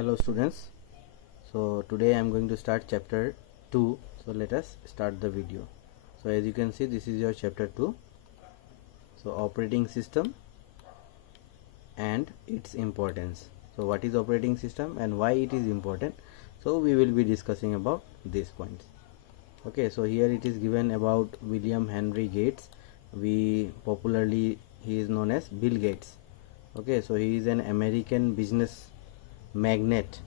Hello students, so today I am going to start chapter 2. So let us start the video. So as you can see, this is your chapter 2. So operating system and its importance. So what is operating system and why it is important? So we will be discussing about these points. Okay, so here it is given about William Henry Gates. He is known as Bill Gates. Okay, so he is an American business magnate,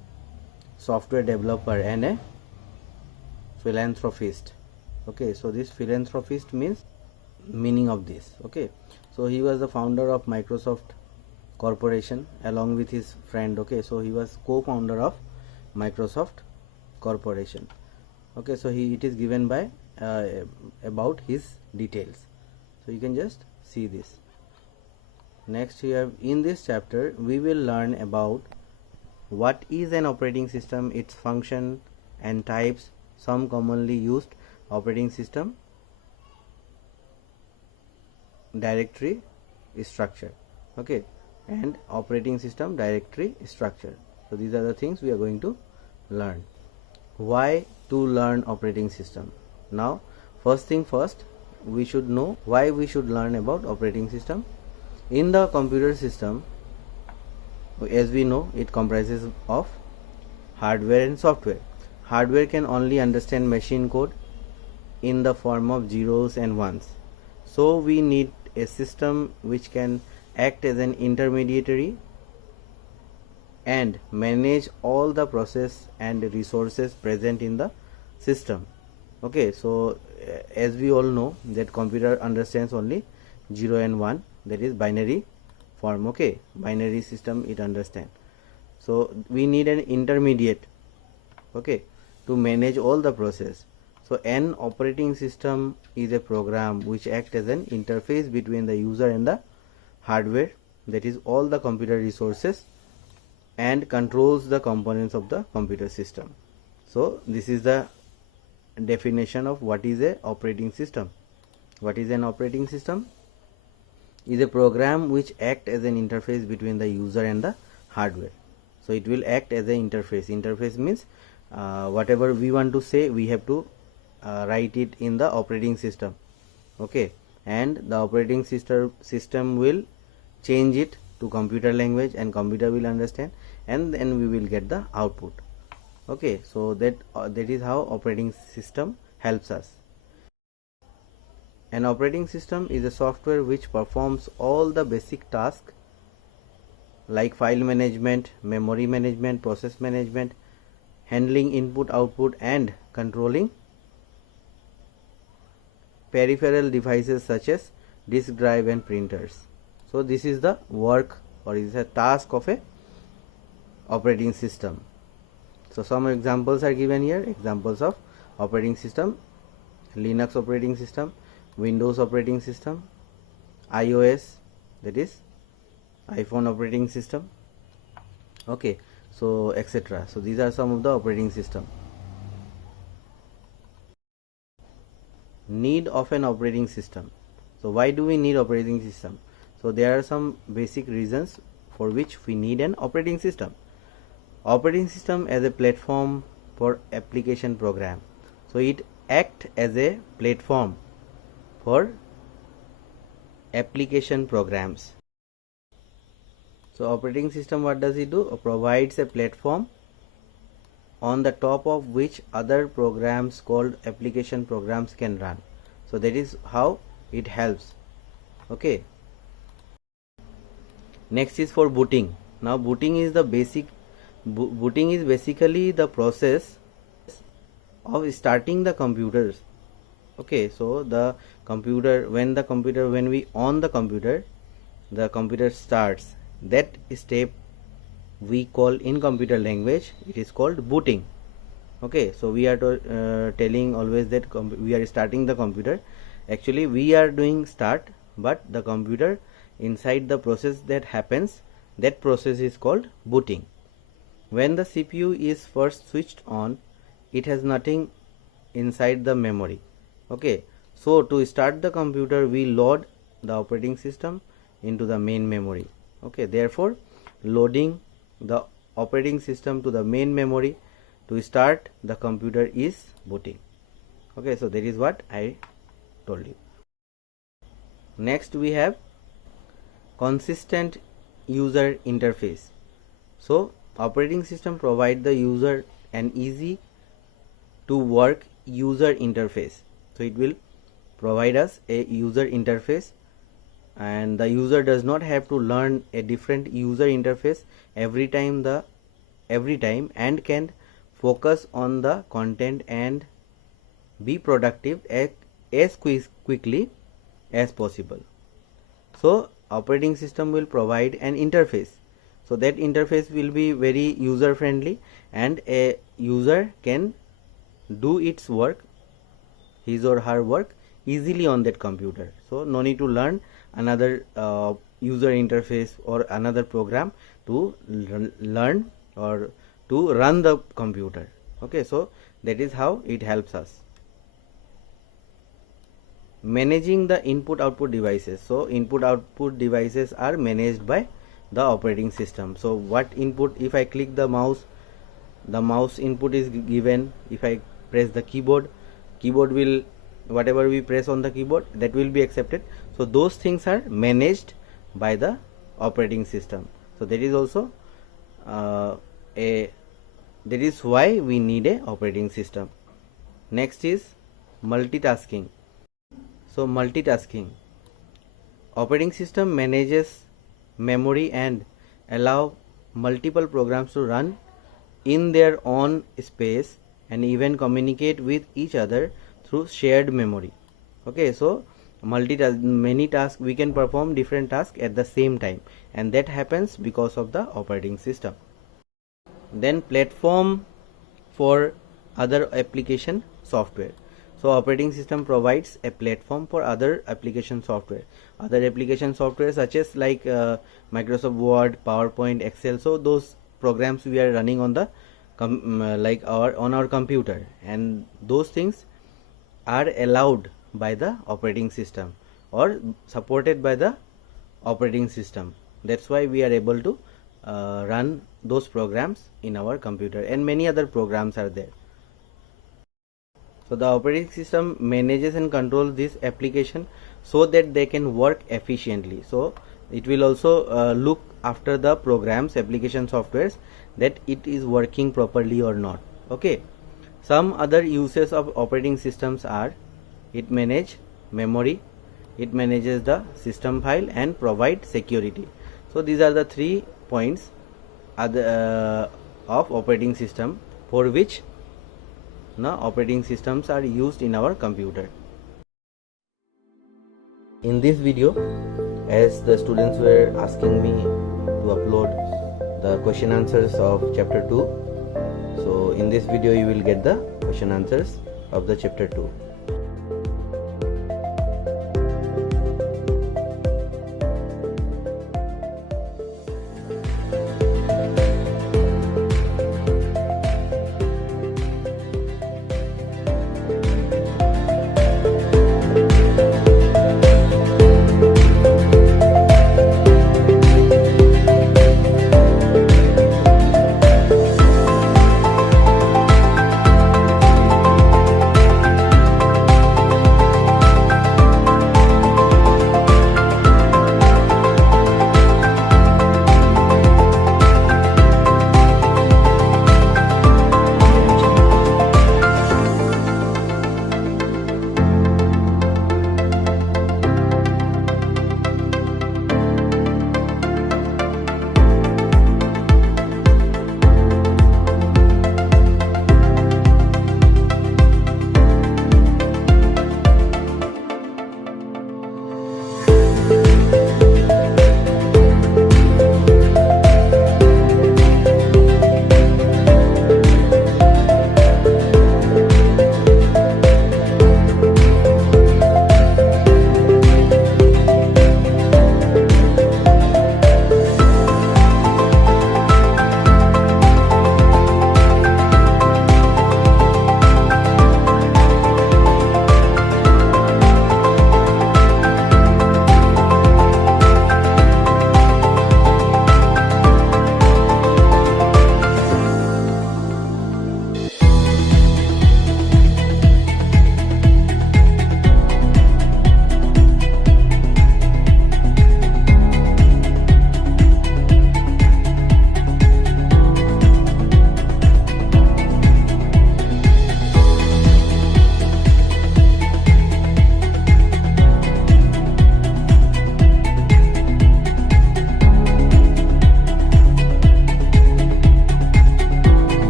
software developer and a philanthropist. Okay, so this philanthropist meaning of this. Okay, so he was the founder of Microsoft Corporation along with his friend. Okay, so he was co-founder of Microsoft Corporation. Okay, so it is given by about his details, so you can just see this. Next, here in this chapter we will learn about what is an operating system, its function and types, some commonly used operating system, directory structure. Okay, and operating system directory structure. So these are the things we are going to learn. Why to learn operating system? Now first thing first, we should know why we should learn about operating system. In the computer system, as we know, it comprises of hardware and software. Hardware can only understand machine code in the form of zeros and ones, so we need a system which can act as an intermediary and manage all the process and resources present in the system. Okay, so as we all know that computer understands only 0 and 1, that is binary form. Okay, binary system it understand. So we need an intermediate, okay, to manage all the process. So an operating system is a program which acts as an interface between the user and the hardware, that is all the computer resources, and controls the components of the computer system. So this is the definition of what is a operating system. What is an operating system? Is a program which acts as an interface between the user and the hardware. So it will act as an interface. Interface means whatever we want to say, we have to write it in the operating system. Okay, and the operating system will change it to computer language and computer will understand, and then we will get the output. Okay, so that is how operating system helps us. An operating system is a software which performs all the basic tasks like file management, memory management, process management, handling input output, and controlling peripheral devices such as disk drive and printers. So this is the work or is a task of a operating system. So some examples are given here. Examples of operating system: Linux operating system, Windows operating system, iOS, that is iPhone operating system. Okay, so etc. So these are some of the operating system. Need of an operating system. So why do we need operating system? So there are some basic reasons for which we need an operating system. Operating system as a platform for application program. So it acts as a platform for application programs. So operating system, what does it do? It provides a platform on the top of which other programs called application programs can run. So that is how it helps. Okay, next is for booting. Now booting is the basic booting is basically the process of starting the computers. Okay, so the computer, when we on the computer starts. That step we call in computer language, it is called booting. Okay, so we are telling always that we are starting the computer. Actually we are doing start, but the computer inside the process that happens, that process is called booting. When the CPU is first switched on, it has nothing inside the memory. Okay, so to start the computer we load the operating system into the main memory. Okay, therefore loading the operating system to the main memory to start the computer is booting. Okay, so that is what I told you. Next we have consistent user interface. So operating system provide the user an easy to work user interface. So it will provide us a user interface, and the user does not have to learn a different user interface every time and can focus on the content and be productive as quickly as possible. So operating system will provide an interface, so that interface will be very user friendly and a user can do its work, his or her work, easily on that computer. So no need to learn another user interface or another program to learn or to run the computer. Okay, so that is how it helps us. Managing the input output devices. So input output devices are managed by the operating system. So what input, if I click the mouse input is given. If I press the keyboard will, whatever we press on the keyboard, that will be accepted. So those things are managed by the operating system. So that is also that is why we need a operating system. Next is multitasking. So multitasking, operating system manages memory and allow multiple programs to run in their own space and even communicate with each other through shared memory. Okay, so many tasks, we can perform different tasks at the same time, and that happens because of the operating system. Then platform for other application software. So operating system provides a platform for other application software. Other application software such as like Microsoft Word, PowerPoint, Excel. So those programs we are running on the on our computer, and those things are allowed by the operating system or supported by the operating system. That's why we are able to run those programs in our computer, and many other programs are there. So the operating system manages and controls this application so that they can work efficiently. So it will also look after the programs, application softwares, that it is working properly or not. Okay, some other uses of operating systems are: it manages memory, it manages the system file, and provide security. So these are the 3 points of operating system for which now operating systems are used in our computer. In this video, as the students were asking me to upload the question answers of chapter 2, so in this video you will get the question answers of the chapter 2.